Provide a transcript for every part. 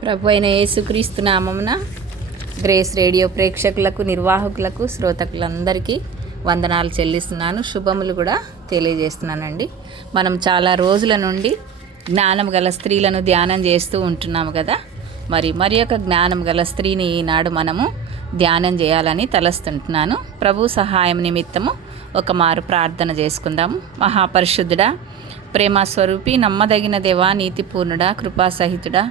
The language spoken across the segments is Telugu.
ప్రభు అయిన యేసుక్రీస్తు నామమున గ్రేస్ రేడియో ప్రేక్షకులకు, నిర్వాహకులకు, శ్రోతకులందరికీ వందనాలు చెల్లిస్తున్నాను. శుభములు కూడా తెలియజేస్తున్నానండి. మనం చాలా రోజుల నుండి జ్ఞానం గల స్త్రీలను ధ్యానం చేస్తూ ఉంటున్నాము కదా. మరి ఒక జ్ఞానం గల స్త్రీని ఈనాడు మనము ధ్యానం చేయాలని తలస్తుంటున్నాను. ప్రభు సహాయం నిమిత్తము ఒక మారు ప్రార్థన చేసుకుందాము. మహాపరిశుద్ధుడా, ప్రేమ స్వరూపి, నమ్మదగిన దేవా, నీతిపూర్ణుడా, కృపాసహితుడా,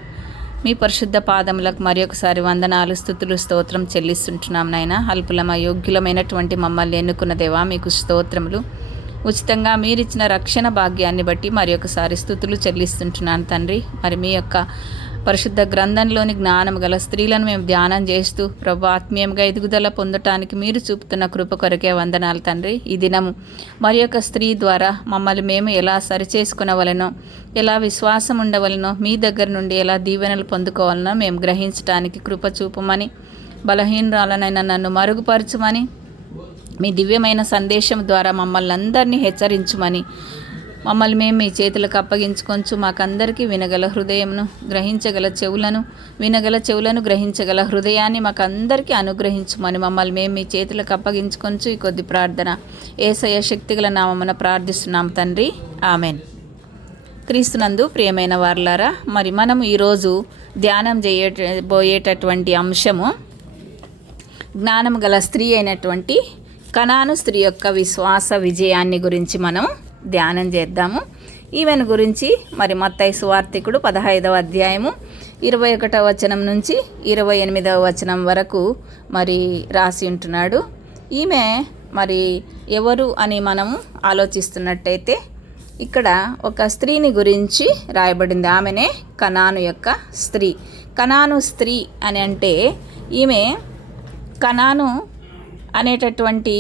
మీ పరిశుద్ధ పాదములకు మరొకసారి వందనాలు, స్తుతులు, స్తోత్రం చెల్లిస్తుంటున్నాం నాయన. అల్పులమ యోగ్యులమైనటువంటి మమ్మల్ని ఎన్నుకున్న దేవా, మీకు స్తోత్రములు. ఉచితంగా మీరిచ్చిన రక్షణ భాగ్యాన్ని బట్టి మరొకసారి స్తుతులు చెల్లిస్తుంటున్నాను తండ్రి. మరి మీ యొక్క పరిశుద్ధ గ్రంథంలోని జ్ఞానం గల స్త్రీలను మేము ధ్యానం చేస్తూ ప్రభు ఆత్మీయంగా ఎదుగుదల పొందటానికి మీరు చూపుతున్న కృప కొరకే వందనాలు తండ్రి. ఈ దినము మరి యొక్క స్త్రీ ద్వారా మమ్మల్ని మేము ఎలా సరిచేసుకునవలనో, ఎలా విశ్వాసం ఉండవలనో, మీ దగ్గర నుండి ఎలా దీవెనలు పొందుకోవాలనో మేము గ్రహించడానికి కృప చూపమని, బలహీనరాలనైనా నన్ను మరుగుపరచుమని, మీ దివ్యమైన సందేశం ద్వారా మమ్మల్ని అందరినీ హెచ్చరించుమని, మమ్మల్ని మేము మీ చేతులకు అప్పగించుకొంచు. మాకందరికీ వినగల హృదయమును, గ్రహించగల చెవులను, వినగల చెవులను, గ్రహించగల హృదయాన్ని మాకందరికీ అనుగ్రహించుమని మమ్మల్ని మేము మీ చేతులకు అప్పగించుకొంచు. ఈ కొద్ది ప్రార్థన యేసయ్య శక్తిగల నామమున ప్రార్థిస్తున్నాం తండ్రి, ఆమెన్. క్రీస్తునందు ప్రియమైన వారలారా, మరి మనం ఈరోజు ధ్యానం చేయబోయేటటువంటి అంశము జ్ఞానం గల స్త్రీ అయినటువంటి కనాను స్త్రీ యొక్క విశ్వాస విజయాన్ని గురించి మనం ధ్యానం చేద్దాము. ఈమెను గురించి మరి మత్తయి సువార్తికుడు 15వ అధ్యాయము 21వ వచనం నుంచి 28వ వచనం వరకు మరి రాసి ఉంటున్నాడు. ఈమె మరి ఎవరు అని మనము ఆలోచిస్తున్నట్టయితే ఇక్కడ ఒక స్త్రీని గురించి రాయబడింది. ఆమెనే కనాను యొక్క స్త్రీ. కనాను స్త్రీ అని అంటే ఈమె కనాను అనేటటువంటి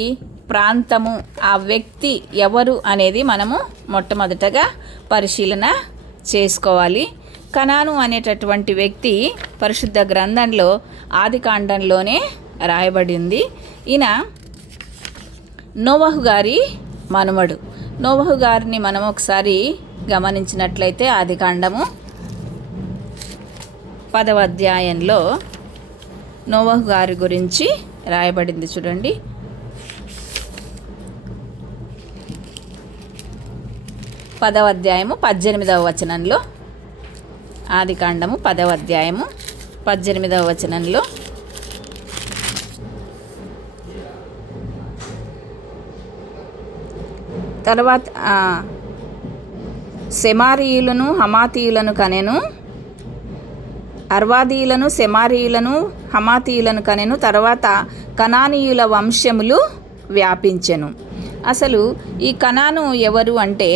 ప్రాంతము, ఆ వ్యక్తి ఎవరు అనేది మనము మొట్టమొదటగా పరిశీలన చేసుకోవాలి. కనాను అనేటటువంటి వ్యక్తి పరిశుద్ధ గ్రంథంలో ఆదికాండంలోనే రాయబడింది. ఈయన నోవహు గారి మనుమడు. నోవహు గారిని మనం ఒకసారి గమనించినట్లయితే ఆదికాండము 10వ అధ్యాయంలో నోవహు గారి గురించి రాయబడింది. చూడండి, 10వ అధ్యాయము 18వ వచనంలో, ఆదికాండము 10వ అధ్యాయము 18వ వచనంలో, తర్వాత సెమారీయులను హమాతీయులను కనెను, అర్వాదీయులను సెమారీయులను హమాతీయులను కనెను. తర్వాత కనానీయుల వంశములు వ్యాపించెను. అసలు ఈ కనాను ఎవరు అంటే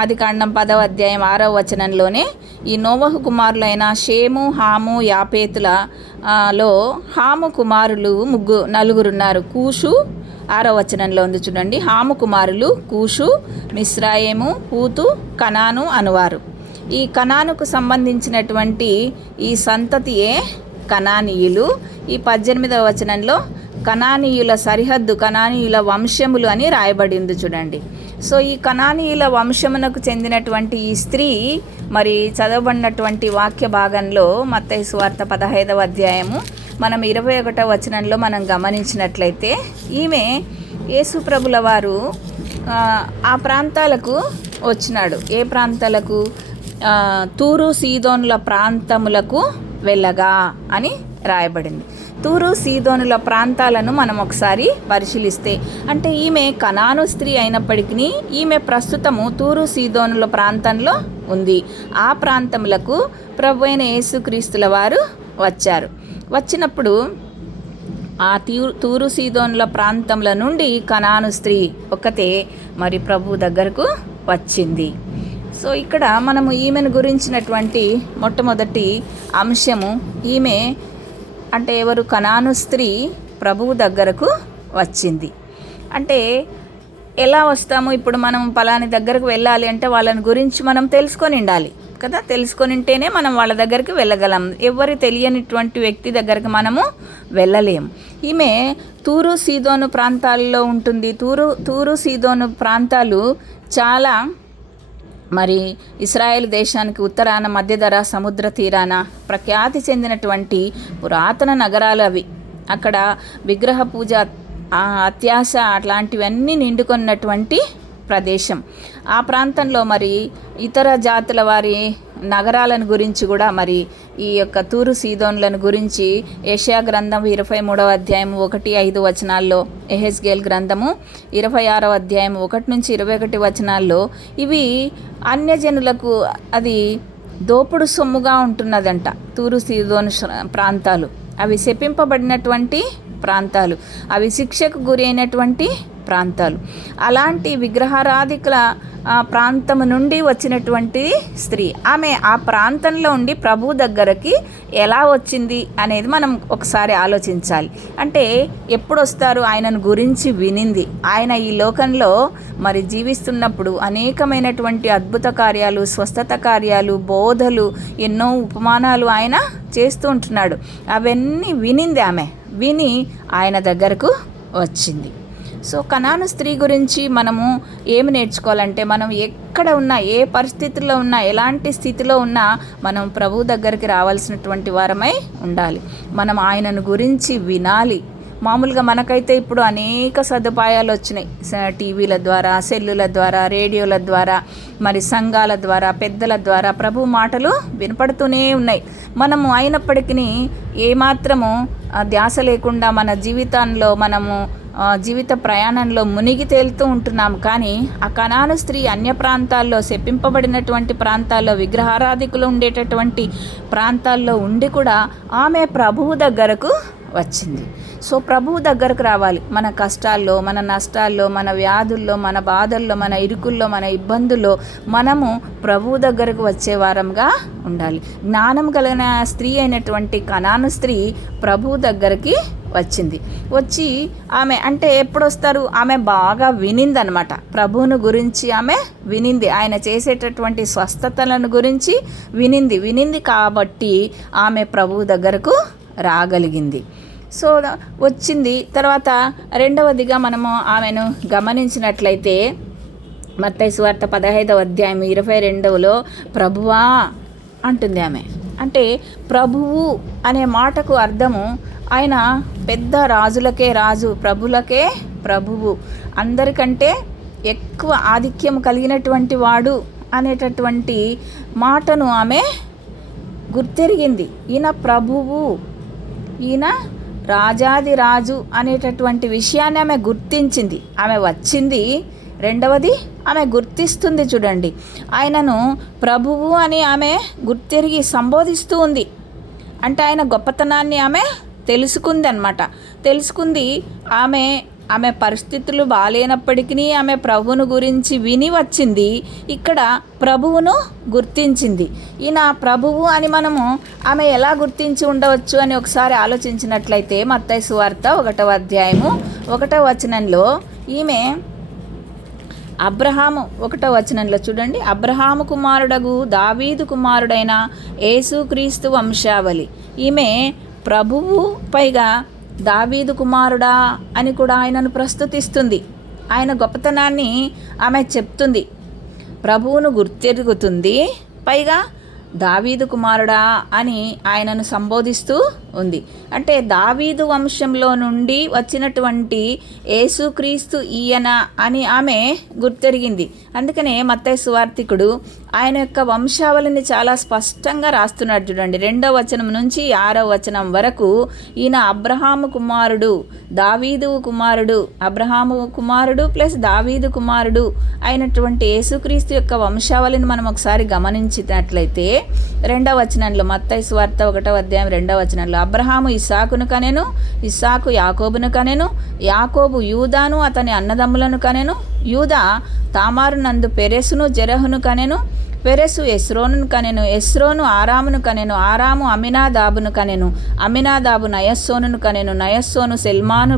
ఆదికాండం 10వ అధ్యాయం 6వ వచనంలోనే ఈ నోవహు కుమారులైన షేము, హాము, యాపేతుల లో హాము కుమారులు నలుగురున్నారు. కూషు 6వ వచనంలో ఉంది చూడండి. హాము కుమారులు కూషు, మిస్రాయేము, పూతు, కనాను అనువారు. ఈ కనానుకు సంబంధించినటువంటి ఈ సంతతియే కనానీయులు. ఈ 18వ వచనంలో కనానీయుల సరిహద్దు, కనానీయుల వంశములు అని రాయబడింది చూడండి. సో ఈ కనానీయుల వంశమునకు చెందినటువంటి ఈ స్త్రీ మరి చదవబడినటువంటి వాక్య భాగంలో మత్తయి సువార్త 15వ అధ్యాయము మనం 21వ వచనంలో మనం గమనించినట్లయితే ఈమె యేసు ప్రభుల వారు ఆ ప్రాంతాలకు వచ్చినాడు. ఏ ప్రాంతాలకు? తూరు సీదోనుల ప్రాంతములకు వెళ్ళగా అని రాయబడింది. తూరు సీదోనుల ప్రాంతాలను మనం ఒకసారి పరిశీలిస్తే, అంటే ఈమె కనాను స్త్రీ అయినప్పటికీ ఈమె ప్రస్తుతము తూరు సీదోనుల ప్రాంతంలో ఉంది. ఆ ప్రాంతములకు ప్రభు అయిన యేసుక్రీస్తుల వారు వచ్చారు. వచ్చినప్పుడు ఆ తూరు సీదోనుల ప్రాంతముల నుండి కనాను స్త్రీ ఒకతే మరి ప్రభు దగ్గరకు వచ్చింది. సో ఇక్కడ మనము ఈమెను గురించినటువంటి మొట్టమొదటి అంశము, ఈమె అంటే ఎవరు? కనాను స్త్రీ ప్రభువు దగ్గరకు వచ్చింది. అంటే ఎలా వస్తాము? ఇప్పుడు మనం పలాని దగ్గరకు వెళ్ళాలి అంటే వాళ్ళని గురించి మనం తెలుసుకొని ఉండాలి కదా. తెలుసుకొని ఉంటేనే మనం వాళ్ళ దగ్గరికి వెళ్ళగలం. ఎవరు తెలియనిటువంటి వ్యక్తి దగ్గరికి మనము వెళ్ళలేము. ఈమె తూరు సీదోను ప్రాంతాల్లో ఉంటుంది. తూరు సీదోను ప్రాంతాలు చాలా మరి ఇస్రాయేల్ దేశానికి ఉత్తరాన మధ్యధరా సముద్ర తీరాన ప్రఖ్యాతి చెందినటువంటి పురాతన నగరాలు అవి. అక్కడ విగ్రహ పూజ, అత్యాశ అట్లాంటివన్నీ నిండుకున్నటువంటి ప్రదేశం. ఆ ప్రాంతంలో మరి ఇతర జాతుల వారి నగరాలను గురించి కూడా, మరి ఈ యొక్క తూరు సీదోన్లను గురించి యెషయా గ్రంథం 23వ అధ్యాయం 1-5 వచనాల్లో, ఎహెజ్కేల్ గ్రంథము 26వ అధ్యాయం 1-21 వచనాల్లో ఇవి అన్యజనులకు అది దోపుడు సొమ్ముగా ఉంటున్నదంట. తూరు సీదోన్ ప్రాంతాలు అవి శపింపబడినటువంటి ప్రాంతాలు, అవి శిక్షకు గురి అయినటువంటి ప్రాంతాలు. అలాంటి విగ్రహారాధికుల ప్రాంతం నుండి వచ్చినటువంటి స్త్రీ, ఆమె ఆ ప్రాంతంలో ఉండి ప్రభు దగ్గరకి ఎలా వచ్చింది అనేది మనం ఒకసారి ఆలోచించాలి. అంటే ఎప్పుడు వస్తారు? ఆయనను గురించి వినింది. ఆయన ఈ లోకంలో మరి జీవిస్తున్నప్పుడు అనేకమైనటువంటి అద్భుత కార్యాలు, స్వస్థత కార్యాలు, బోధలు, ఎన్నో ఉపమానాలు ఆయన చేస్తూ ఉంటున్నాడు. అవన్నీ వినింది ఆమె. విని ఆయన దగ్గరకు వచ్చింది. సో కనాను స్త్రీ గురించి మనము ఏమి నేర్చుకోవాలంటే, మనం ఎక్కడ ఉన్నా, ఏ పరిస్థితుల్లో ఉన్నా, ఎలాంటి స్థితిలో ఉన్నా మనం ప్రభు దగ్గరికి రావాల్సినటువంటి వారమై ఉండాలి. మనం ఆయనను గురించి వినాలి. మామూలుగా మనకైతే ఇప్పుడు అనేక సదుపాయాలు వచ్చినాయి. టీవీల ద్వారా, సెల్లుల ద్వారా, రేడియోల ద్వారా, మరి సంఘాల ద్వారా, పెద్దల ద్వారా ప్రభు మాటలు వినపడుతూనే ఉన్నాయి. మనము అయినప్పటికీ ఏమాత్రము ధ్యాస లేకుండా మన జీవితంలో మనము జీవిత ప్రయాణంలో మునిగి తేలుతూ ఉంటున్నాము. కానీ ఆ కనాను స్త్రీ అన్య ప్రాంతాల్లో, శపింపబడినటువంటి ప్రాంతాల్లో, విగ్రహారాధికులు ఉండేటటువంటి ప్రాంతాల్లో ఉండి కూడా ఆమె ప్రభువు దగ్గరకు వచ్చింది. సో ప్రభువు దగ్గరకు రావాలి. మన కష్టాల్లో, మన నష్టాల్లో, మన వ్యాధుల్లో, మన బాధల్లో, మన ఇరుకుల్లో, మన ఇబ్బందుల్లో మనము ప్రభువు దగ్గరకు వచ్చే వారంగా ఉండాలి. జ్ఞానం కలిగిన స్త్రీ అయినటువంటి కనాను స్త్రీ ప్రభువు దగ్గరికి వచ్చింది. వచ్చి ఆమె అంటే ఎప్పుడు వస్తారు? ఆమె బాగా వినిందనమాట. ప్రభువును గురించి ఆమె వినింది. ఆయన చేసేటటువంటి స్వస్థతలను గురించి వినింది కాబట్టి ఆమె ప్రభువు దగ్గరకు రాగలిగింది. సో వచ్చింది. తర్వాత రెండవదిగా మనము ఆమెను గమనించినట్లయితే మత్తయి సువార్త 15వ అధ్యాయం 22లో ప్రభువా అంటుంది ఆమె. అంటే ప్రభువు అనే మాటకు అర్థము ఆయన పెద్ద రాజులకే రాజు, ప్రభులకే ప్రభువు, అందరికంటే ఎక్కువ ఆధిక్యం కలిగినటువంటి వాడు అనేటటువంటి మాటను ఆమె గుర్తెరిగింది. ఈయన ప్రభువు, ఈయన రాజాది రాజు అనేటటువంటి విషయాన్ని ఆమె గుర్తించింది. ఆమె వచ్చింది. రెండవది ఆమె గుర్తిస్తుంది. చూడండి, ఆయనను ప్రభువు అని ఆమె గుర్తెరిగి సంబోధిస్తూ ఉంది. అంటే ఆయన గొప్పతనాన్ని ఆమె తెలుసుకుంది అన్నమాట. తెలుసుకుంది. ఆమె పరిస్థితులు బాలేనప్పటికీ ఆమె ప్రభువును గురించి విని వచ్చింది. ఇక్కడ ప్రభువును గుర్తించింది. ఈయన ప్రభువు అని మనము ఆమె ఎలా గుర్తించి ఉండవచ్చు అని ఒకసారి ఆలోచించినట్లయితే మత్తయి సువార్త 1వ అధ్యాయము 1వ వచనంలో ఈమె అబ్రహాము 1వ వచనంలో చూడండి, అబ్రహాము కుమారుడగు దావీదు కుమారుడైన యేసుక్రీస్తు వంశావళి. ఈమె ప్రభువు, పైగా దావీదు కుమారుడా అని కూడా ఆయనను ప్రస్తుతిస్తుంది. ఆయన గొప్పతనాన్ని ఆమె చెప్తుంది. ప్రభువును గుర్తెరుగుతుంది, పైగా దావీదు కుమారుడా అని ఆయనను సంబోధిస్తూ ఉంది. అంటే దావీదు వంశంలో నుండి వచ్చినటువంటి యేసుక్రీస్తు ఈయన అని ఆమె గుర్తెరిగింది. అందుకనే మత్తయి సువార్తికుడు ఆయన యొక్క వంశావళిని చాలా స్పష్టంగా రాస్తున్నాడు. చూడండి, 2వ వచనం నుంచి 6వ వచనం వరకు ఈయన అబ్రహాము కుమారుడు, దావీదు కుమారుడు, అబ్రహాము కుమారుడు ప్లస్ దావీదు కుమారుడు అయినటువంటి యేసుక్రీస్తు యొక్క వంశావళిని మనం ఒకసారి గమనించినట్లయితే 2వ వచనంలో, మత్తయి సువార్త 1వ అధ్యాయం 2వ వచనంలో అబ్రహాము ఇస్సాకును కనెను, ఇస్సాకు యాకోబును కనెను, యాకోబు యూదాను అతని అన్నదమ్ములను కనెను, యూదా తామారు నందు పెరెసును జెరహును కనెను, పెరెసు ఎస్రోనును కనెను, ఎస్రోను ఆరామును కనెను, ఆరాము అమినాదాబును కనెను, అమినాదాబు నయస్సోనును కనెను, నయస్సోను సెల్మాను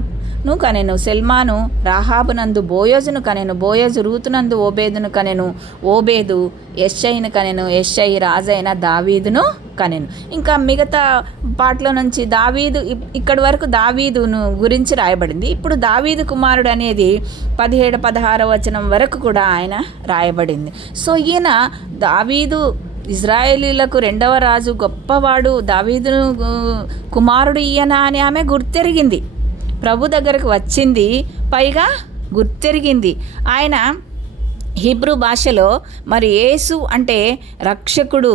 కనెను, సెల్మాను రాహాబునందు బోయజును కనెను, బోయజు రూతునందు ఓబేదును కనెను, ఓబేదు యెష్షయిను కనెను, యెష్షయి రాజైన దావీదును కనెను. ఇంకా మిగతా పాటలో నుంచి దావీదు ఇక్కడి వరకు దావీదును గురించి రాయబడింది. ఇప్పుడు దావీదు కుమారుడు అనేది 17-16 వచనం వరకు కూడా ఆయన రాయబడింది. సో ఈయన దావీదు ఇజ్రాయేలీలకు రెండవ రాజు, గొప్పవాడు, దావీదును కుమారుడు ఈయన అని ఆమె గుర్తెరిగింది. ప్రభు దగ్గరకు వచ్చింది, పైగా గుర్తెరిగింది. ఆయన హీబ్రూ భాషలో మరి యేసు అంటే రక్షకుడు,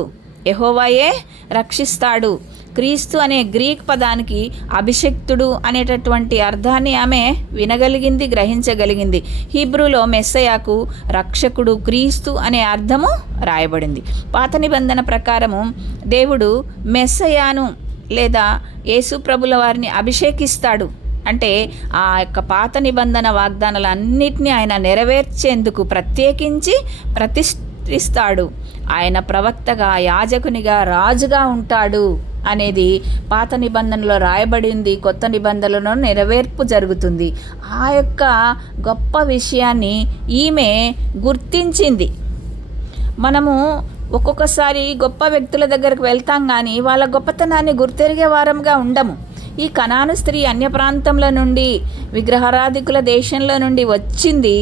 యెహోవాయే రక్షిస్తాడు. క్రీస్తు అనే గ్రీక్ పదానికి అభిషిక్తుడు అనేటటువంటి అర్థాన్ని ఆమె వినగలిగింది, గ్రహించగలిగింది. హీబ్రూలో మెస్సయాకు రక్షకుడు, క్రీస్తు అనే అర్థము రాయబడింది. పాత నిబంధన ప్రకారము దేవుడు మెస్సయాను లేదా యేసు ప్రభుల వారిని అభిషేకిస్తాడు. అంటే ఆ యొక్క పాత నిబంధన వాగ్దానాలన్నిటినీ ఆయన నెరవేర్చేందుకు ప్రత్యేకించి ప్రతిష్ఠిస్తాడు. ఆయన ప్రవక్తగా, యాజకునిగా, రాజుగా ఉంటాడు అనేది పాత నిబంధనలో రాయబడింది. కొత్త నిబంధనలో నెరవేర్పు జరుగుతుంది. ఆ యొక్క గొప్ప విషయాన్ని ఈమె గుర్తించింది. మనము ఒక్కొక్కసారి గొప్ప వ్యక్తుల దగ్గరకు వెళ్తాం, కానీ వాళ్ళ గొప్పతనాన్ని గుర్తెరిగే వారంగా ఉండము. ఈ కనాను స్త్రీ అన్య ప్రాంతంలో నుండి, విగ్రహారాధికుల దేశంలో నుండి వచ్చింది,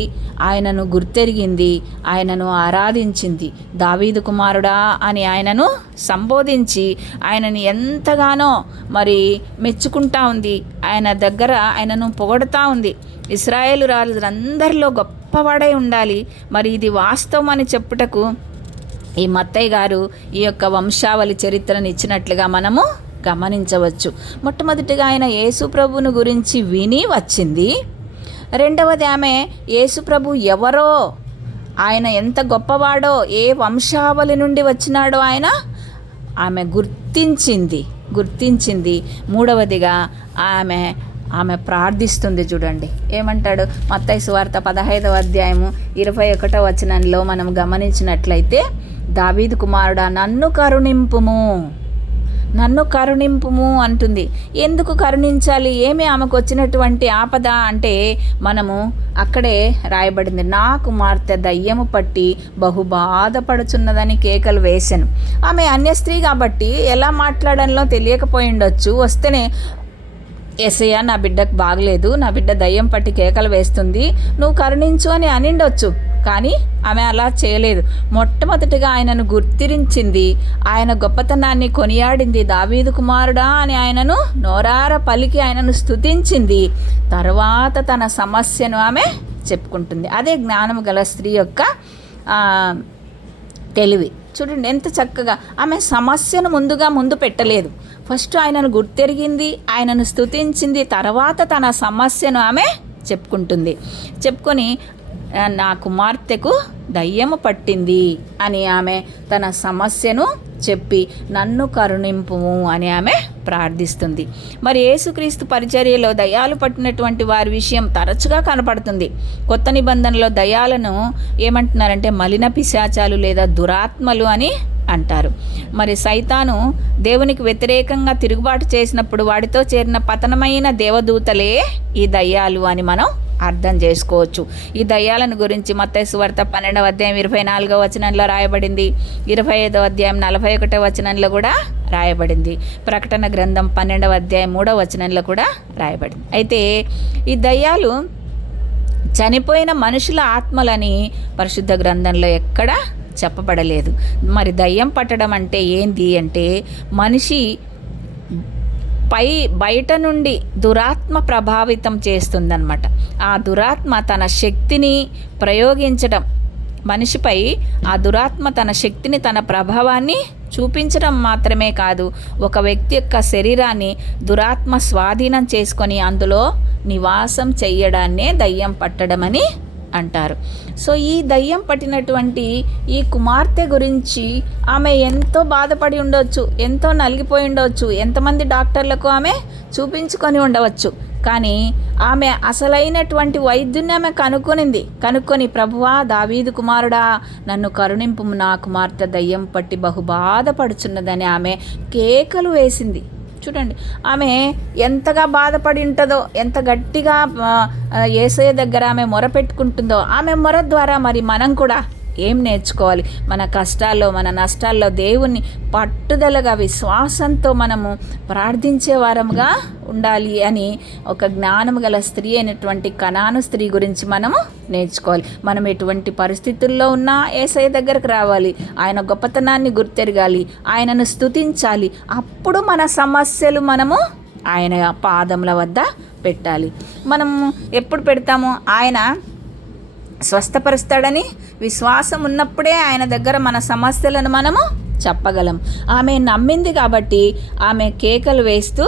ఆయనను గుర్తెరిగింది, ఆయనను ఆరాధించింది. దావీదు కుమారుడా అని ఆయనను సంబోధించి ఆయనని ఎంతగానో మరి మెచ్చుకుంటా ఉంది. ఆయన దగ్గర ఆయనను పొగడుతూ ఉంది. ఇశ్రాయేలు రాజులందరిలో గొప్పవాడై ఉండాలి. మరి ఇది వాస్తవం అని చెప్పుటకు ఈ మత్తయ్య గారు ఈ యొక్క వంశావళి చరిత్రను ఇచ్చినట్లుగా మనము గమనించవచ్చు. మొట్టమొదటిగా ఆయన యేసు ప్రభువును గురించి విని వచ్చింది. రెండవది ఆమె యేసు ప్రభు ఎవరో, ఆయన ఎంత గొప్పవాడో, ఏ వంశావళి నుండి వచ్చినాడో ఆమె గుర్తించింది. మూడవదిగా ఆమె ప్రార్థిస్తుంది. చూడండి ఏమంటాడు మత్తయి సువార్త 15వ అధ్యాయము 21వ వచనంలో మనం గమనించినట్లయితే, దావీదు కుమారుడా నన్ను కరుణింపుము అంటుంది. ఎందుకు కరుణించాలి? ఏమి ఆమెకు వచ్చినటువంటి ఆపద అంటే మనము అక్కడే రాయబడింది, నా కుమార్తె దయ్యము పట్టి బహు బాధపడుచున్నదని కేకలు వేశాను. ఆమె అన్య స్త్రీ కాబట్టి ఎలా మాట్లాడాలో తెలియకపోయి ఉండొచ్చు. వస్తేనే యేసయ్య నా బిడ్డకు బాగలేదు, నా బిడ్డ దయ్యం పట్టి కేకలు వేస్తుంది, నువ్వు కరుణించు అని అనిండొచ్చు. కానీ ఆమె అలా చేయలేదు. మొట్టమొదటిగా ఆయనను గుర్తించింది, ఆయన గొప్పతనాన్ని కొనియాడింది. దావీదు కుమారుడా అని ఆయనను నోరార పలికి ఆయనను స్తుతించింది. తర్వాత తన సమస్యను ఆమె చెప్పుకుంటుంది. అదే జ్ఞానము గల స్త్రీ యొక్క తెలివి. చూడండి ఎంత చక్కగా ఆమె సమస్యను ముందు పెట్టలేదు. ఫస్ట్ ఆయనను గుర్తెరిగింది, ఆయనను స్తుతించింది, తర్వాత తన సమస్యను ఆమె చెప్పుకొని నా కుమార్తెకు దయ్యము పట్టింది అని ఆమె తన సమస్యను చెప్పి నన్ను కరుణింపుము అని ఆమె ప్రార్థిస్తుంది. మరి యేసుక్రీస్తు పరిచర్యలో దయ్యాలు పట్టినటువంటి వారి విషయం తరచుగా కనపడుతుంది. కొత్త నిబంధనలో దయ్యాలను ఏమంటున్నారంటే మలిన పిశాచాలు లేదా దురాత్మలు అని అంటారు. మరి సైతాను దేవునికి వ్యతిరేకంగా తిరుగుబాటు చేసినప్పుడు వాడితో చేరిన పతనమైన దేవదూతలే ఈ దయ్యాలు అని మనం అర్థం చేసుకోవచ్చు. ఈ దయ్యాలను గురించి మత్తయి సువార్త 12వ అధ్యాయం 24వ వచనంలో రాయబడింది. 25వ అధ్యాయం 41వ వచనంలో కూడా రాయబడింది. ప్రకటన గ్రంథం 12వ అధ్యాయం 3వ వచనంలో కూడా రాయబడింది. అయితే ఈ దయ్యాలు చనిపోయిన మనుషుల ఆత్మలని పరిశుద్ధ గ్రంథంలో ఎక్కడ చెప్పబడలేదు. మరి దయ్యం పట్టడం అంటే ఏంది అంటే మనిషి బయట నుండి దురాత్మ ప్రభావితం చేస్తుందన్నమాట. ఆ దురాత్మ తన శక్తిని ప్రయోగించడం, మనిషిపై ఆ దురాత్మ తన శక్తిని, తన ప్రభావాన్ని చూపించడం మాత్రమే కాదు, ఒక వ్యక్తి యొక్క శరీరాన్ని దురాత్మ స్వాధీనం చేసుకొని అందులో నివాసం చెయ్యడాన్నే దయ్యం పట్టడమని అంటారు. సో ఈ దయ్యం పట్టినటువంటి ఈ కుమార్తె గురించి ఆమె ఎంతో బాధపడి ఉండవచ్చు, ఎంతో నలిగిపోయి ఉండవచ్చు, ఎంతమంది డాక్టర్లకు ఆమె చూపించుకొని ఉండవచ్చు. కానీ ఆమె అసలైనటువంటి వైద్యుని ఆమె కనుక్కొని ప్రభువా దావీదు కుమారుడా నన్ను కరుణింపు, నా కుమార్తె దయ్యం పట్టి బహు బాధపడుచున్నదని ఆమె కేకలు వేసింది. చూడండి ఆమె ఎంతగా బాధపడి ఉంటుందో, ఎంత గట్టిగా యేసయ్య దగ్గర ఆమె మొర పెట్టుకుంటుందో. ఆమె మొర ద్వారా మరి మనం కూడా ఏం నేర్చుకోవాలి? మన కష్టాల్లో, మన నష్టాల్లో దేవుణ్ణి పట్టుదలగా విశ్వాసంతో మనము ప్రార్థించే వారముగా ఉండాలి అని ఒక జ్ఞానము గల స్త్రీ అయినటువంటి కనాను స్త్రీ గురించి మనము నేర్చుకోవాలి. మనం ఎటువంటి పరిస్థితుల్లో ఉన్నా యేసయ్య దగ్గరకు రావాలి, ఆయన గొప్పతనాన్ని గుర్తెరగాలి, ఆయనను స్తుతించాలి. అప్పుడు మన సమస్యలు మనము ఆయన పాదముల వద్ద పెట్టాలి. మనము ఎప్పుడు పెడతాము? ఆయన స్వస్థపరుస్తాడని విశ్వాసం ఉన్నప్పుడే ఆయన దగ్గర మన సమస్యలను మనము చెప్పగలం. ఆమె నమ్మింది కాబట్టి ఆమె కేకలు వేస్తూ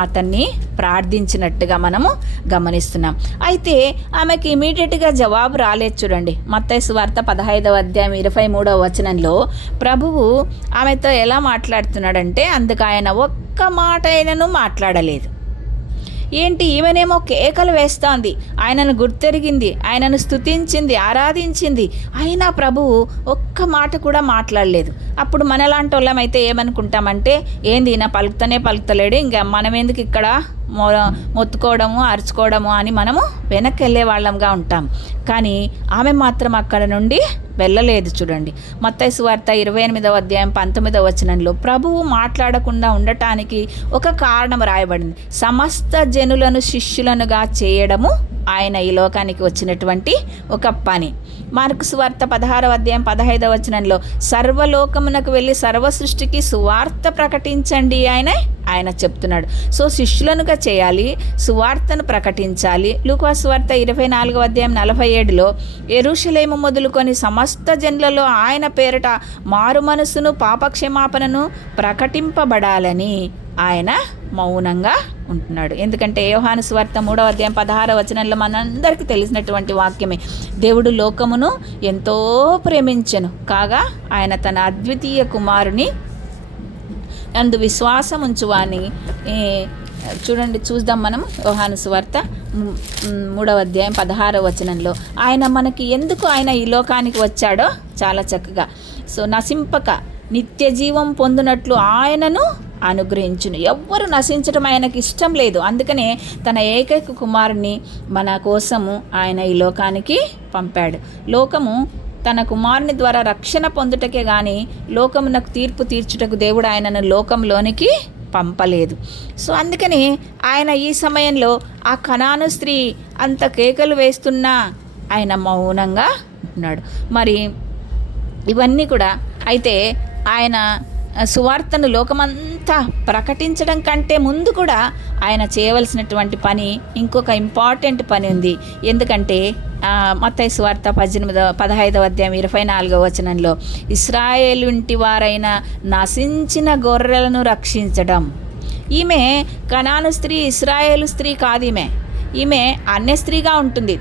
అతన్ని ప్రార్థించినట్టుగా మనము గమనిస్తున్నాం. అయితే ఆమెకి ఇమీడియట్గా జవాబు రాలేదు. చూడండి, మత్తయి సువార్త 15వ అధ్యాయం 23వ వచనంలో ప్రభువు ఆమెతో ఎలా మాట్లాడుతున్నాడంటే, అందుకు ఆయన ఒక్క మాట అయినను మాట్లాడలేదు. ఏంటి, ఈమెనేమో కేకలు వేస్తోంది, ఆయనను గుర్తెరిగింది, ఆయనను స్తుతించింది, ఆరాధించింది, అయినా ప్రభువు ఒక్క మాట కూడా మాట్లాడలేదు. అప్పుడు మనలాంటి వాళ్ళమైతే ఏమనుకుంటామంటే, ఏంది నా పలుకుతలేడు, ఇంకా మనం ఎందుకు ఇక్కడ మొత్తుకోవడము, అరుచుకోవడము అని మనము వెనక్కి వెళ్ళే వాళ్ళంగా ఉంటాం. కానీ ఆమె మాత్రం అక్కడ నుండి వెళ్ళలేదు. చూడండి, మత్తయి సువార్త 28వ అధ్యాయం 19వ వచనంలో ప్రభువు మాట్లాడకుండా ఉండటానికి ఒక కారణం రాయబడింది. సమస్త జనులను శిష్యులనుగా చేయడము ఆయన ఈ లోకానికి వచ్చినటువంటి ఒక పని. మార్కు సువార్త 16వ అధ్యాయం 15వ వచనంలో సర్వలోకమునకు వెళ్ళి సర్వ సృష్టికి సువార్త ప్రకటించండి ఆయన చెప్తున్నాడు. సో శిష్యులనుగా చేయాలి, సువార్తను ప్రకటించాలి. లూకా సువార్త 24వ అధ్యాయం 47లో యెరూషలేము మొదలుకొని సమస్త జనులలో ఆయన పేరిట మారు మనసును, పాపక్షమాపణను ప్రకటింపబడాలని ఆయన మౌనంగా ఉంటున్నాడు. ఎందుకంటే యోహాను సువార్త 3వ అధ్యాయం 16వ వచనంలో మనందరికీ తెలిసినటువంటి వాక్యమే, దేవుడు లోకమును ఎంతో ప్రేమించెను కాగా ఆయన తన అద్వితీయ కుమారుని అందు విశ్వాసం ఉంచువాని. చూద్దాం మనం యోహాను సువార్త 3వ అధ్యాయం 16వ వచనంలో ఆయన మనకి ఎందుకు ఆయన ఈ లోకానికి వచ్చాడో చాలా చక్కగా, సో నశింపక నిత్య జీవం పొందినట్లు ఆయనను అనుగ్రహించును. ఎవ్వరు నశించడం ఆయనకి ఇష్టం లేదు. అందుకనే తన ఏకైక కుమారుని మన కోసము ఆయన ఈ లోకానికి పంపాడు. లోకము తన కుమారుని ద్వారా రక్షణ పొందుటకే కానీ లోకమునకు తీర్పు తీర్చుటకు దేవుడు ఆయనను లోకంలోనికి పంపలేదు. సో అందుకని ఆయన ఈ సమయంలో ఆ కనాను స్త్రీ అంత కేకలు వేస్తున్నా ఆయన మౌనంగా ఉన్నాడు. మరి ఇవన్నీ కూడా అయితే ఆయన సువార్తను లోకమంతా ప్రకటించడం కంటే ముందు కూడా ఆయన చేయవలసినటువంటి పని, ఇంకొక ఇంపార్టెంట్ పని ఉంది. ఎందుకంటే మత్తయి సువార్త 15వ అధ్యాయం 24వ వచనంలో ఇశ్రాయేలు ఇంటి వారైన నశించిన గొర్రెలను రక్షించడం. ఈమె కనాను స్త్రీ, ఇశ్రాయేలు స్త్రీ కాదు. ఈమె అన్య స్త్రీగా ఉంటుంది.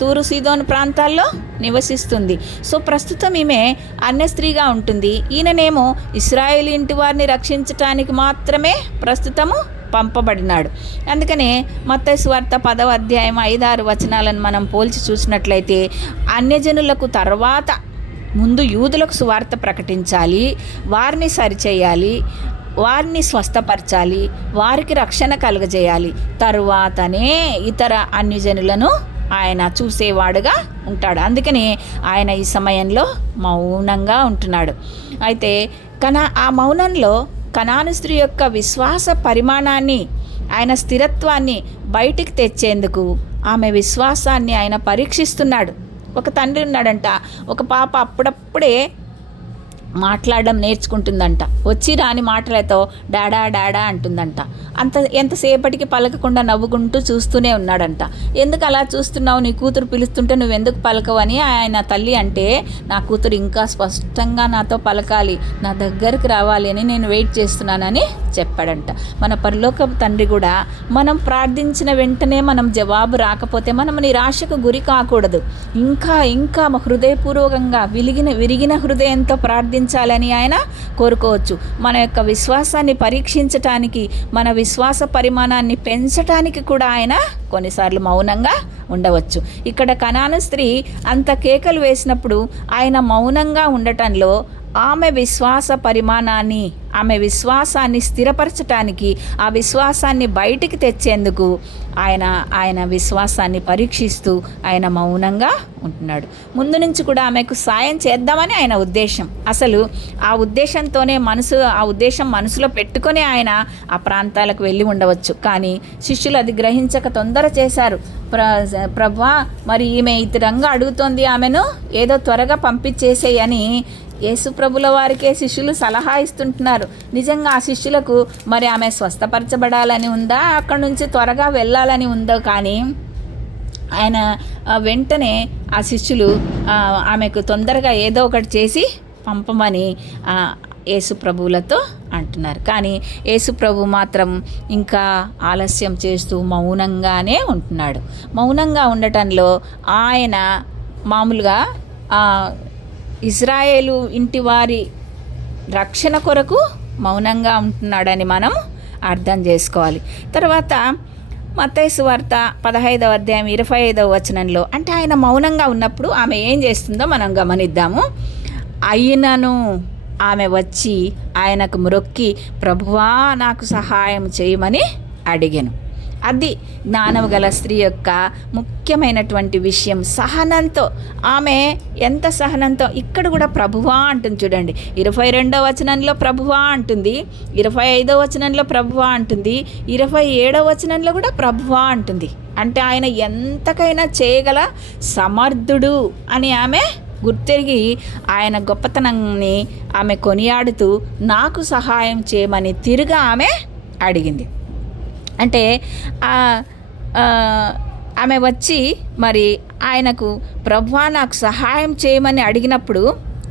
తూరు సీదోను ప్రాంతాల్లో నివసిస్తుంది. సో ప్రస్తుతం ఈమె అన్య స్త్రీగా ఉంటుంది. ఈయననేమో ఇశ్రాయేలు ఇంటి వారిని రక్షించటానికి మాత్రమే ప్రస్తుతము పంపబడినాడు. అందుకనే మత్తయి సువార్త 10వ అధ్యాయం 5-6 వచనాలను మనం పోల్చి చూసినట్లయితే అన్యజనులకు తర్వాత ముందు యూదులకు సువార్త ప్రకటించాలి, వారిని సరిచేయాలి, వారిని స్వస్థపరచాలి, వారికి రక్షణ కలుగజేయాలి, తరువాతనే ఇతర అన్యజనులను ఆయన చూసేవాడుగా ఉంటాడు. అందుకని ఆయన ఈ సమయంలో మౌనంగా ఉంటున్నాడు. అయితే ఆ మౌనంలో కనాను స్త్రీ యొక్క విశ్వాస పరిమాణాన్ని, ఆయన స్థిరత్వాన్ని బయటికి తెచ్చేందుకు ఆమె విశ్వాసాన్ని ఆయన పరీక్షిస్తున్నాడు. ఒక తండ్రి ఉన్నాడంట, ఒక పాప అప్పుడప్పుడే మాట్లాడడం నేర్చుకుంటుందంట. వచ్చి రాని మాటలతో డాడా డాడా అంటుందంట. ఎంతసేపటికి పలకకుండా నవ్వుకుంటూ చూస్తూనే ఉన్నాడంట. ఎందుకు అలా చూస్తున్నావు, నీ కూతురు పిలుస్తుంటే నువ్వెందుకు పలకవు అని ఆయన తల్లి అంటే, నా కూతురు ఇంకా స్పష్టంగా నాతో పలకాలి, నా దగ్గరికి రావాలి అని నేను వెయిట్ చేస్తున్నానని చెప్పాడంట. మన పరలోకపు తండ్రి కూడా మనం ప్రార్థించిన వెంటనే మనం జవాబు రాకపోతే మనం నిరాశకు గురి కాకూడదు. ఇంకా హృదయపూర్వకంగా విరిగిన హృదయంతో ప్రార్థించాలని ఆయన కోరుకోవచ్చు. మన యొక్క విశ్వాసాన్ని పరీక్షించటానికి, మన విశ్వాస పరిమాణాన్ని పెంచటానికి కూడా ఆయన కొన్నిసార్లు మౌనంగా ఉండవచ్చు. ఇక్కడ కనాను స్త్రీ అంత కేకలు వేసినప్పుడు ఆయన మౌనంగా ఉండటంలో ఆమె విశ్వాస పరిమాణాన్ని ఆమె విశ్వాసాన్ని స్థిరపరచటానికి, ఆ విశ్వాసాన్ని బయటికి తెచ్చేందుకు ఆయన విశ్వాసాన్ని పరీక్షిస్తూ ఆయన మౌనంగా ఉంటున్నాడు. ముందు నుంచి కూడా ఆమెకు సాయం చేద్దామని ఆయన ఉద్దేశం. అసలు ఆ ఉద్దేశంతోనే ఆ ఉద్దేశం మనసులో పెట్టుకొని ఆయన ఆ ప్రాంతాలకు వెళ్ళి ఉండవచ్చు. కానీ శిష్యులు అది గ్రహించక తొందర చేశారు. ప్రభువా, మరి ఈమె ఇతరంగా అడుగుతోంది, ఆమెను ఏదో త్వరగా పంపించేసేయని యేసుప్రభుల వారికే శిష్యులు సలహా ఇస్తుంటున్నారు. నిజంగా ఆ శిష్యులకు మరి ఆమె స్వస్థపరచబడాలని ఉందా, అక్కడి నుంచి త్వరగా వెళ్ళాలని ఉందో, కానీ ఆయన వెంటనే ఆ శిష్యులు ఆమెకు తొందరగా ఏదో ఒకటి చేసి పంపమని యేసుప్రభువులతో అంటున్నారు. కానీ యేసుప్రభు మాత్రం ఇంకా ఆలస్యం చేస్తూ మౌనంగానే ఉంటున్నాడు. మౌనంగా ఉండటంలో ఆయన మామూలుగా ఇజ్రాయేలు ఇంటి వారి రక్షణ కొరకు మౌనంగా ఉంటున్నాడని మనం అర్థం చేసుకోవాలి. తర్వాత మత్తయి సువార్త 15వ అధ్యాయం 25వ వచనంలో, అంటే ఆయన మౌనంగా ఉన్నప్పుడు ఆమె ఏం చేస్తుందో మనం గమనిద్దాము. అయినను ఆమె వచ్చి ఆయనకు మ్రొక్కి, ప్రభువా నాకు సహాయం చేయమని అడిగాను. అది జ్ఞానం గల స్త్రీ యొక్క ముఖ్యమైనటువంటి విషయం. సహనంతో, ఆమె ఎంత సహనంతో, ఇక్కడ కూడా ప్రభువా అంటుంది చూడండి. 22వ వచనంలో ప్రభువా అంటుంది, 25వ వచనంలో ప్రభువా అంటుంది, 27వ వచనంలో కూడా ప్రభువా అంటుంది. అంటే ఆయన ఎంతకైనా చేయగల సమర్థుడు అని ఆమె గుర్తెరిగి ఆయన గొప్పతనాన్ని ఆమె కొనియాడుతూ నాకు సహాయం చేయమని తిరిగా ఆమె అడిగింది. అంటే ఆమె వచ్చి మరి ఆయనకు ప్రభువా నాకు సహాయం చేయమని అడిగినప్పుడు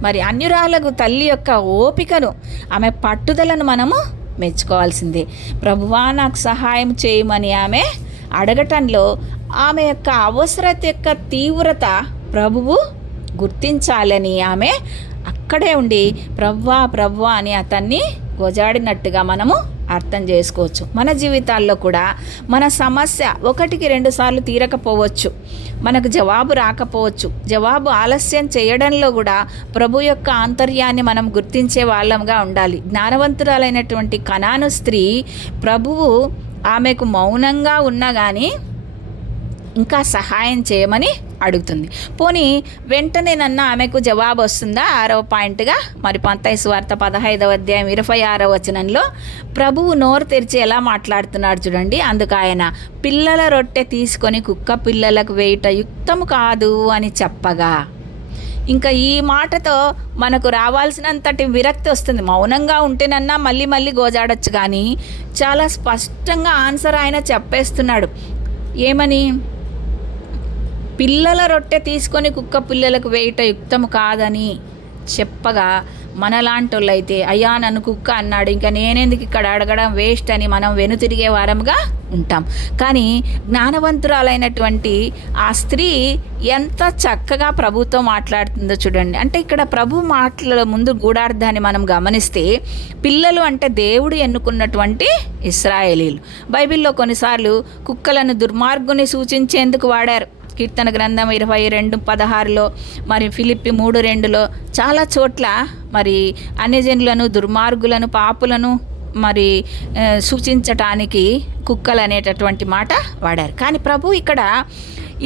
మరి అన్యురాలకు తల్లి యొక్క ఓపికను, ఆమె పట్టుదలను మనము మెచ్చుకోవాల్సిందే. ప్రభువా నాకు సహాయం చేయమని ఆమె అడగటంలో ఆమె యొక్క అవసరత యొక్క తీవ్రత ప్రభువు గుర్తించాలని ఆమె అక్కడే ఉండి ప్రభువా ప్రభువా అని అతన్ని గోజాడినట్టుగా మనము అర్థం చేసుకోవచ్చు. మన జీవితాల్లో కూడా మన సమస్య 1-2 సార్లు తీరకపోవచ్చు, మనకు జవాబు రాకపోవచ్చు. జవాబు ఆలస్యం చేయడంలో కూడా ప్రభు యొక్క ఆంతర్యాన్ని మనం గుర్తించే వాళ్ళంగా ఉండాలి. జ్ఞానవంతురాలైనటువంటి కనాను స్త్రీ ప్రభువు ఆమెకు మౌనంగా ఉన్నా కానీ ఇంకా సహాయం చేయమని అడుగుతుంది. పోనీ వెంటనే ఆమెకు జవాబు వస్తుందా? 6వ పాయింట్గా మరి మత్తయి సువార్త 15వ అధ్యాయం 26వ వచనంలో ప్రభువు నోరు తెరిచి ఎలా మాట్లాడుతున్నాడు చూడండి. అందుకు ఆయన, పిల్లల రొట్టె తీసుకొని కుక్క పిల్లలకు వేయుట యుక్తము కాదు అని చెప్పగా, ఇంకా ఈ మాటతో మనకు రావాల్సినంతటి విరక్తి వస్తుంది. మౌనంగా ఉంటేనన్నా మళ్ళీ మళ్ళీ గోజాడొచ్చు, కానీ చాలా స్పష్టంగా ఆన్సర్ ఆయన చెప్పేస్తున్నాడు. ఏమని? పిల్లల రొట్టె తీసుకొని కుక్క పిల్లలకు వేయట యుక్తము కాదని చెప్పగా, మనలాంటి వాళ్ళు అయితే అయ్యా నన్ను కుక్క అన్నాడు, ఇంకా నేనెందుకు ఇక్కడ అడగడం, వేస్ట్ అని మనం వెనుతిరిగే వారంగా ఉంటాం. కానీ జ్ఞానవంతురాలైనటువంటి ఆ స్త్రీ ఎంత చక్కగా ప్రభుతో మాట్లాడుతుందో చూడండి. అంటే ఇక్కడ ప్రభు మాటల ముందు గూఢార్థాన్ని మనం గమనిస్తే, పిల్లలు అంటే దేవుడు ఎన్నుకున్నటువంటి ఇశ్రాయేలీలు. బైబిల్లో కొన్నిసార్లు కుక్కలను దుర్మార్గుని సూచించేందుకు వాడారు. కీర్తన గ్రంథం 22:16లో, మరి ఫిలిప్పి 3:2లో చాలా చోట్ల మరి అన్యజనులను, దుర్మార్గులను, పాపులను మరి సూచించటానికి కుక్కలు అనేటటువంటి మాట వాడారు. కానీ ప్రభు ఇక్కడ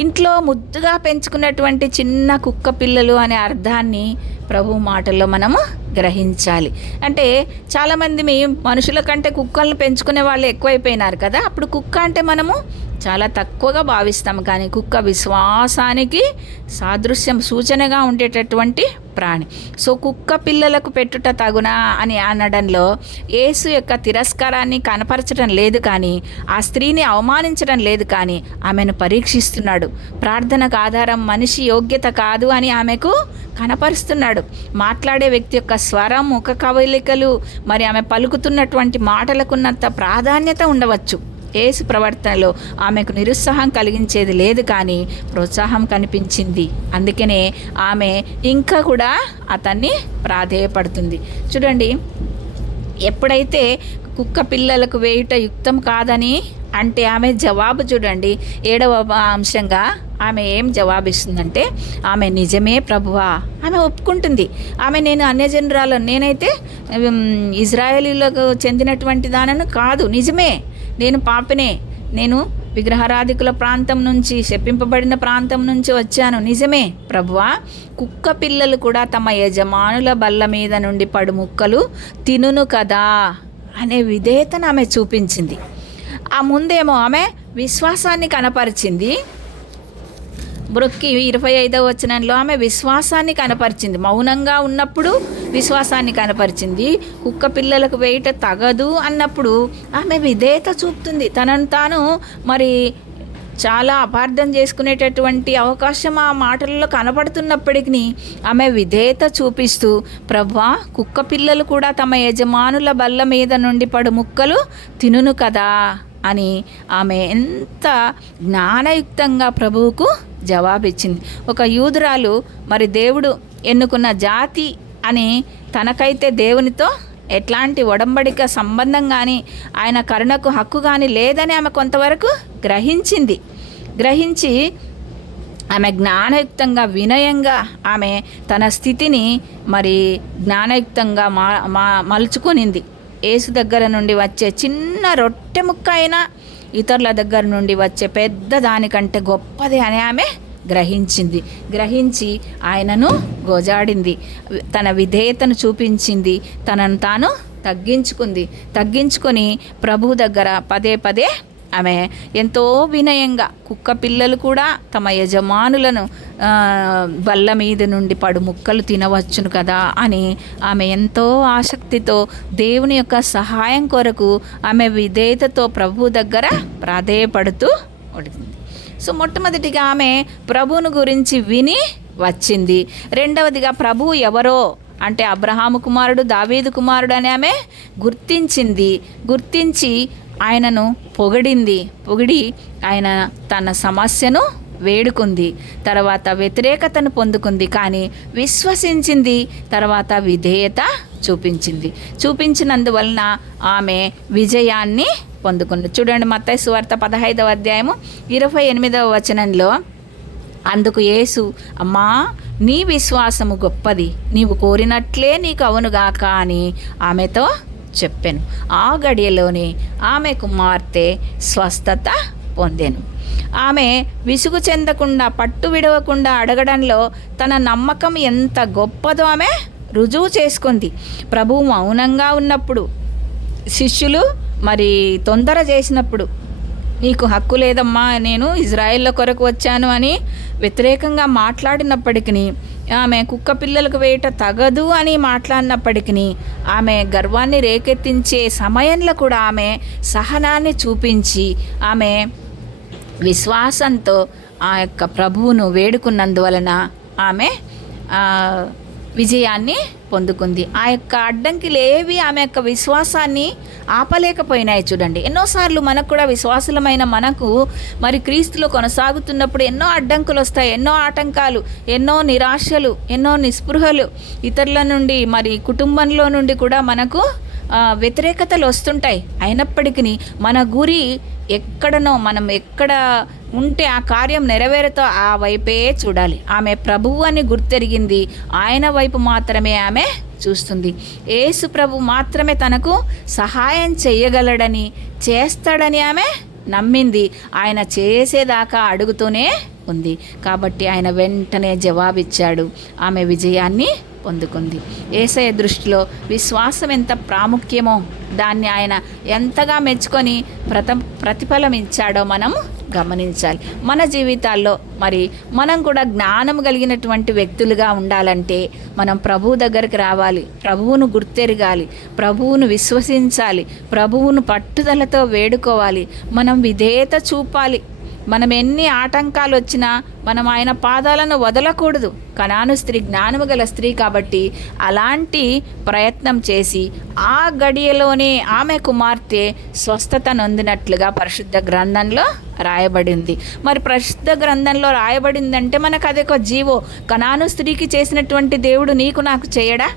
ఇంట్లో ముద్దుగా పెంచుకున్నటువంటి చిన్న కుక్క పిల్లలు అనే అర్థాన్ని ప్రభు మాటల్లో మనము గ్రహించాలి. అంటే చాలామంది మనుషుల కంటే కుక్కలను పెంచుకునే వాళ్ళు ఎక్కువైపోయినారు కదా. అప్పుడు కుక్క అంటే మనము చాలా తక్కువగా భావిస్తాం, కానీ కుక్క విశ్వాసానికి సాదృశ్యం, సూచనగా ఉండేటటువంటి ప్రాణి. సో కుక్క పిల్లలకు పెట్టుట తగునా అని అనడంలో యేసు యొక్క తిరస్కారాన్ని కనపరచడం లేదు, కానీ ఆ స్త్రీని అవమానించడం లేదు, కానీ ఆమెను పరీక్షిస్తున్నాడు. ప్రార్థనకు ఆధారం మనిషి యోగ్యత కాదు అని ఆమెకు కనపరుస్తున్నాడు. మాట్లాడే వ్యక్తి యొక్క స్వరం, ముఖ కవళికలు, మరి ఆమె పలుకుతున్నటువంటి మాటలకున్నంత ప్రాధాన్యత ఉండవచ్చు. యేసు ప్రవర్తనలో ఆమెకు నిరుత్సాహం కలిగించేది లేదు, కానీ ప్రోత్సాహం కనిపించింది. అందుకనే ఆమె ఇంకా కూడా అతన్ని ప్రాధేయపడుతుంది. చూడండి, ఎప్పుడైతే కుక్క పిల్లలకు వేయుట యుక్తం కాదని అంటే ఆమె జవాబు చూడండి. 7వ అంశంగా ఆమె ఏం జవాబిస్తుందంటే, ఆమె నిజమే ప్రభువా, ఆమె ఒప్పుకుంటుంది. ఆమె నేను అన్యజనురాలను, నేనైతే ఇజ్రాయేలీలకు చెందినటువంటి దానను కాదు, నిజమే నేను పాపినే, నేను విగ్రహారాధికుల ప్రాంతం నుంచి, శపింపబడిన ప్రాంతం నుంచి వచ్చాను, నిజమే ప్రభువా. కుక్క పిల్లలు కూడా తమ యజమానుల బల్ల మీద నుండి పడు ముక్కలు తినును కదా అనే విధేయతను ఆమె చూపించింది. ఆ ముందేమో ఆమె విశ్వాసాన్ని కనపరిచింది. బ్రొక్కి 25వ వచనంలో ఆమె విశ్వాసాన్ని కనపరిచింది. మౌనంగా ఉన్నప్పుడు విశ్వాసాన్ని కనపరిచింది. కుక్క పిల్లలకు వేయట తగదు అన్నప్పుడు ఆమె విధేయత చూపుతుంది. తనను తాను మరి చాలా అపార్థం చేసుకునేటటువంటి అవకాశం ఆ మాటల్లో కనపడుతున్నప్పటికీ ఆమె విధేయత చూపిస్తూ, ప్రభువా కుక్క పిల్లలు కూడా తమ యజమానుల బల్ల మీద నుండి పడు ముక్కలు తినును కదా అని ఆమె ఎంత జ్ఞానయుక్తంగా ప్రభువుకు జవాబిచ్చింది. ఒక యూదురాలు మరి దేవుడు ఎన్నుకున్న జాతి అని తనకైతే దేవునితో ఎట్లాంటి ఒడంబడిక సంబంధం కానీ ఆయన కరుణకు హక్కు కానీ లేదని ఆమె కొంతవరకు గ్రహించి ఆమె జ్ఞానయుక్తంగా వినయంగా ఆమె తన స్థితిని మరి జ్ఞానయుక్తంగా మలుచుకొనింది. యేసు దగ్గర నుండి వచ్చే చిన్న రొట్టె ముక్క అయినా ఇతరుల దగ్గర నుండి వచ్చే పెద్ద దానికంటే గొప్పది అని ఆమె గ్రహించి ఆయనను గోజాడింది. తన విధేయతను చూపించింది. తనను తాను తగ్గించుకొని ప్రభు దగ్గర పదే ఆమె ఎంతో వినయంగా, కుక్క పిల్లలు కూడా తమ యజమానులను బల్ల మీద నుండి పడు ముక్కలు తినవచ్చును కదా అని ఆమె ఎంతో ఆసక్తితో దేవుని యొక్క సహాయం కొరకు ఆమె విధేయతతో ప్రభు దగ్గర ప్రాధేయపడుతూ ఉంటుంది. సో మొట్టమొదటిగా ఆమె ప్రభువును గురించి విని వచ్చింది. రెండవదిగా ప్రభువు ఎవరో అంటే అబ్రహాము కుమారుడు, దావీదు కుమారుడు అని ఆమె గుర్తించి ఆయనను పొగిడి ఆయన తన సమస్యను వేడుకుంది. తర్వాత వ్యతిరేకతను పొందుకుంది, కానీ విశ్వసించింది. తర్వాత విధేయత చూపించినందువలన ఆమె విజయాన్ని పొందుకుంది. చూడండి, మత్తయి సువార్త 15వ అధ్యాయము 28వ వచనంలో, అందుకు యేసు, అమ్మా నీ విశ్వాసము గొప్పది, నీవు కోరినట్లే నీకు అవునుగాక అని ఆమెతో చెప్పాను. ఆ గడియలోనే ఆమె కుమార్తె స్వస్థత పొందెను. ఆమె విసుగు చెందకుండా, పట్టు విడవకుండా అడగడంలో తన నమ్మకం ఎంత గొప్పదో ఆమె రుజువు చేసుకుంది. ప్రభువు మౌనంగా ఉన్నప్పుడు, శిష్యులు మరి తొందర చేసినప్పుడు, నీకు హక్కు లేదమ్మా, నేను ఇజ్రాయెల్ల కొరకు వచ్చాను అని వ్యతిరేకంగా మాట్లాడినప్పటికీ, ఆమె కుక్క పిల్లలకు వేయట తగదు అని మాట్లాడినప్పటికీ, ఆమె గర్వాన్ని రేకెత్తించే సమయంలో కూడా ఆమె సహనాన్ని చూపించి ఆమె విశ్వాసంతో ఆ యొక్క ప్రభువును వేడుకున్నందువలన ఆమె విజయాన్ని పొందుకుంది. ఆ యొక్క అడ్డంకిలు ఏవి ఆమె యొక్క విశ్వాసాన్ని ఆపలేకపోయినాయి. చూడండి, ఎన్నోసార్లు మనకు కూడా విశ్వాసులమైన మనకు మరి క్రీస్తులో కొనసాగుతున్నప్పుడు ఎన్నో అడ్డంకులు వస్తాయి, ఎన్నో ఆటంకాలు, ఎన్నో నిరాశలు, ఎన్నో నిస్పృహలు, ఇతరుల నుండి మరి కుటుంబంలో నుండి కూడా మనకు వ్యతిరేకతలు వస్తుంటాయి. అయినప్పటికీ మన గురి ఎక్కడనో, మనం ఎక్కడ ఉంటే ఆ కార్యం నెరవేరుతో ఆ వైపే చూడాలి. ఆమె ప్రభువు అని గుర్తెరిగింది. ఆయన వైపు మాత్రమే ఆమె చూస్తుంది. యేసు ప్రభు మాత్రమే తనకు సహాయం చేయగలడని, చేస్తాడని ఆమె నమ్మింది. ఆయన చేసేదాకా అడుగుతూనే ఉంది. కాబట్టి ఆయన వెంటనే జవాబిచ్చాడు. ఆమె విజయాన్ని పొందుకుంది. యేసయ్య దృష్టిలో విశ్వాసం ఎంత ప్రాముఖ్యమో దాన్ని ఆయన ఎంతగా మెచ్చుకొని ప్రతిఫలం ఇచ్చాడో మనం గమనించాలి. మన జీవితాల్లో మరి మనం కూడా జ్ఞానం కలిగినటువంటి వ్యక్తులుగా ఉండాలంటే మనం ప్రభువు దగ్గరికి రావాలి, ప్రభువును గుర్తెరగాలి, ప్రభువును విశ్వసించాలి, ప్రభువును పట్టుదలతో వేడుకోవాలి, మనం విధేయత చూపాలి. మనం ఎన్ని ఆటంకాలు వచ్చినా మనం ఆయన పాదాలను వదలకూడదు. కనాను స్త్రీ జ్ఞానము గల స్త్రీ కాబట్టి అలాంటి ప్రయత్నం చేసి ఆ గడియలోనే ఆమె కుమార్తె స్వస్థత నొందినట్లుగా పరిశుద్ధ గ్రంథంలో రాయబడింది. మరి పరిశుద్ధ గ్రంథంలో రాయబడిందంటే మనకు అదొక జీవో. కనాను స్త్రీకి చేసినటువంటి దేవుడు నీకు నాకు చేయడా?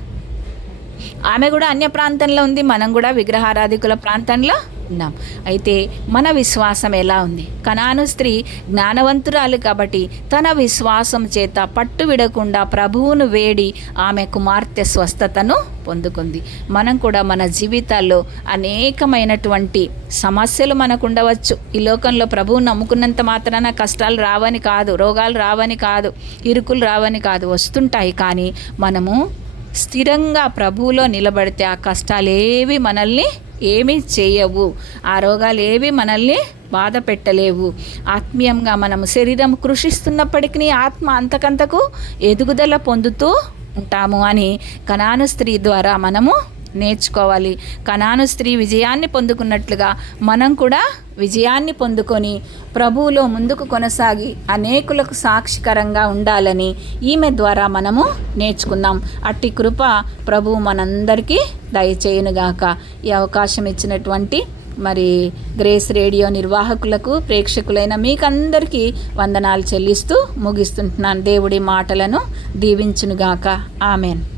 ఆమె కూడా అన్య ప్రాంతంలో ఉంది, మనం కూడా విగ్రహారాధికుల ప్రాంతంలో ఉన్నాం. అయితే మన విశ్వాసం ఎలా ఉంది? కనాను స్త్రీ జ్ఞానవంతురాలు కాబట్టి తన విశ్వాసం చేత పట్టు విడకుండా ప్రభువును వేడి ఆమె కుమార్తె స్వస్థతను పొందుకుంది. మనం కూడా మన జీవితాల్లో అనేకమైనటువంటి సమస్యలు మనకు ఉండవచ్చు. ఈ లోకంలో ప్రభువు నమ్ముకున్నంత మాత్రాన కష్టాలు రావని కాదు, రోగాలు రావని కాదు, ఇరుకులు రావని కాదు, వస్తుంటాయి. కానీ మనము స్థిరంగా ప్రభువులో నిలబడితే ఆ కష్టాలేవి మనల్ని ఏమీ చేయవు, ఆ రోగాలు ఏవి మనల్ని బాధ పెట్టలేవు. ఆత్మీయంగా మనము శరీరం కృషిస్తున్నప్పటికీ ఆత్మ అంతకంతకు ఎదుగుదల పొందుతూ ఉంటాము అని కనాను స్త్రీ ద్వారా మనము నేర్చుకోవాలి. కనాను స్త్రీ విజయాన్ని పొందుకున్నట్లుగా మనం కూడా విజయాన్ని పొందుకొని ప్రభువులో ముందుకు కొనసాగి అనేకులకు సాక్షికరంగా ఉండాలని ఈమె ద్వారా మనము నేర్చుకుందాం. అట్టి కృప ప్రభువు మనందరికీ దయచేయునుగాక. ఈ అవకాశం ఇచ్చినటువంటి మరి గ్రేస్ రేడియో నిర్వాహకులకు, ప్రేక్షకులైన మీకందరికీ వందనాలు చెల్లిస్తూ ముగిస్తుంటున్నాను. దేవుడి మాటలను దీవించునుగాక. ఆమెన్.